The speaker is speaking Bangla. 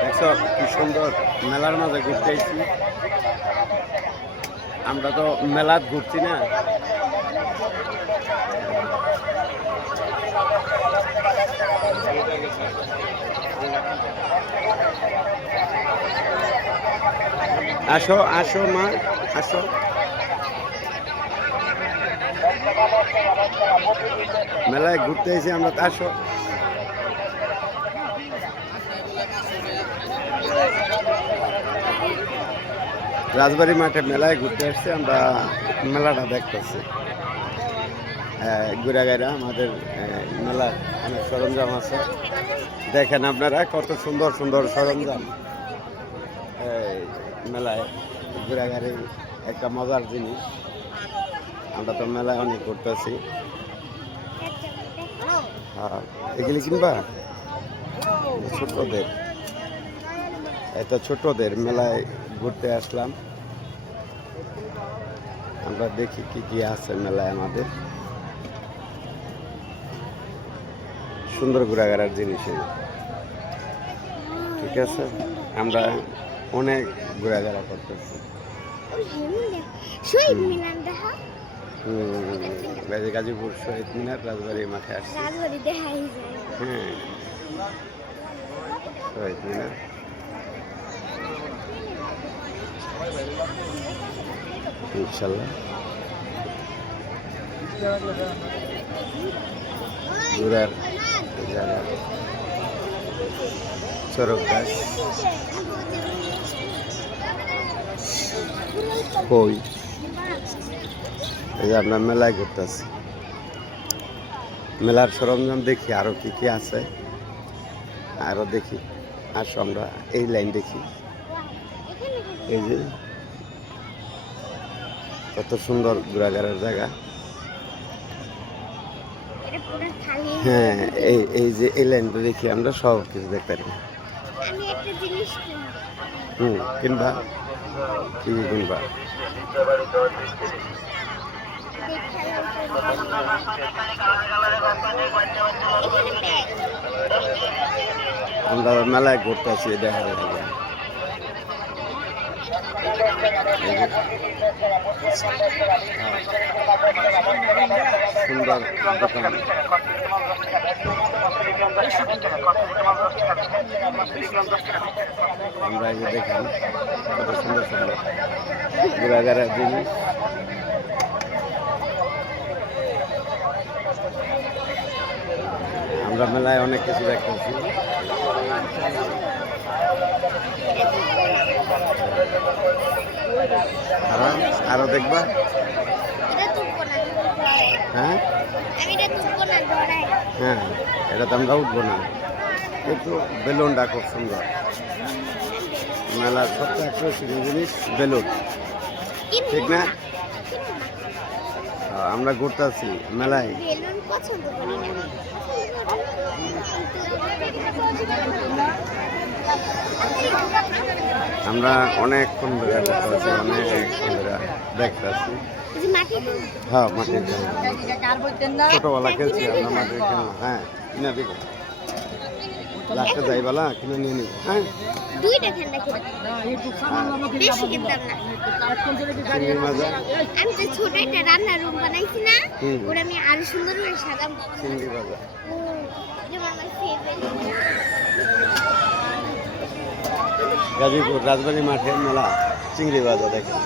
দেখছো কি সুন্দর মেলার মাঝে ঘুরতে আইছি। আমরা তো মেলাত ঘুরছি না। আসো আসো মা আসো। মেলায় ঘুরতে এসে আমরা তো আসো। রাজবাড়ি মাঠে মেলায় ঘুরতে আসছে, আমরা মেলাটা দেখতেছি। ঘুরাগাইরা আমাদের মেলার অনেক সরঞ্জাম আছে, দেখেন আপনারা কত সুন্দর সুন্দর সরঞ্জাম। মেলায় ঘোরাঘুরি একটা মজার জিনিস। আমরা তো মেলায় অনেক ঘুরতেছি। হ্যাঁ, এগুলি কিনবা ছোটদের, এটা ছোটদের মেলায় ঘুরতে আসলাম। আমরা দেখি কি কি আছে মেলায়। আমাদের সুন্দর ঘোরাঘুরার জিনিস, ঠিক আছে। আমরা অনেক ঘোরাঘুরা করতেছি। গাজীপুর শহীদ মিনার, রাজবাড়ি মাঠে আসছি। হ্যাঁ, শহীদ মিনার। ইনশাল্লাহ ঘোরার জায়গা, চরক গাছ, কই। এই যে আমরা মেলায় ঘুরতেছি, মেলার সরঞ্জাম দেখি আরো কি কি আছে, আরো দেখি। আসো আমরা এই লাইন দেখি। এই যে কত সুন্দর ঘোরাঘুরার জায়গা। হ্যাঁ, এই যে এই লাইনটা দেখি আমরা সব কিছু দেখতে পারি। কিনবা কি কিনবা? আমরা মেলায় ঘুরতে আছি, দেখা দেখা সুন্দর দোকান। আমরা এই যে দেখি কত সুন্দর সুন্দর ঘোরাঘুরার জিনিস। আমরা মেলায় অনেক কিছু দেখতেছি। আরো দেখবা? হ্যাঁ হ্যাঁ, এটা তো আমরা উঠবো না, কিন্তু বেলুনটা খুব সুন্দর। মেলার সবচেয়ে আকর্ষণীয় জিনিস বেলুন, ঠিক না? আমরা ঘুরতেছি মেলায়। আমরা অনেকক্ষণ ধরে ঘুরতেছি, অনেকক্ষণ ধরে দেখতেছি। হ্যাঁ, মাটির খেলনা ছোটবেলা খেলছি আমরা, মাটির খেলনা। হ্যাঁ, কিনে দিব, লাস্টে যাইবালা কিনে নিয়ে নিব। হ্যাঁ, দুইটা খেলনা বেশি কিনতাম না। চিংড়ি মাজা, আমি তো ছোট একটা রান্নার রুম বানাইছি না, ওটা আমি আরো সুন্দর করে সাজাবো। চিংড়ি মাজা গাজীপুর রাজবাড়ি মাঠে মেলা, চিংড়ি বাজার দেখেন।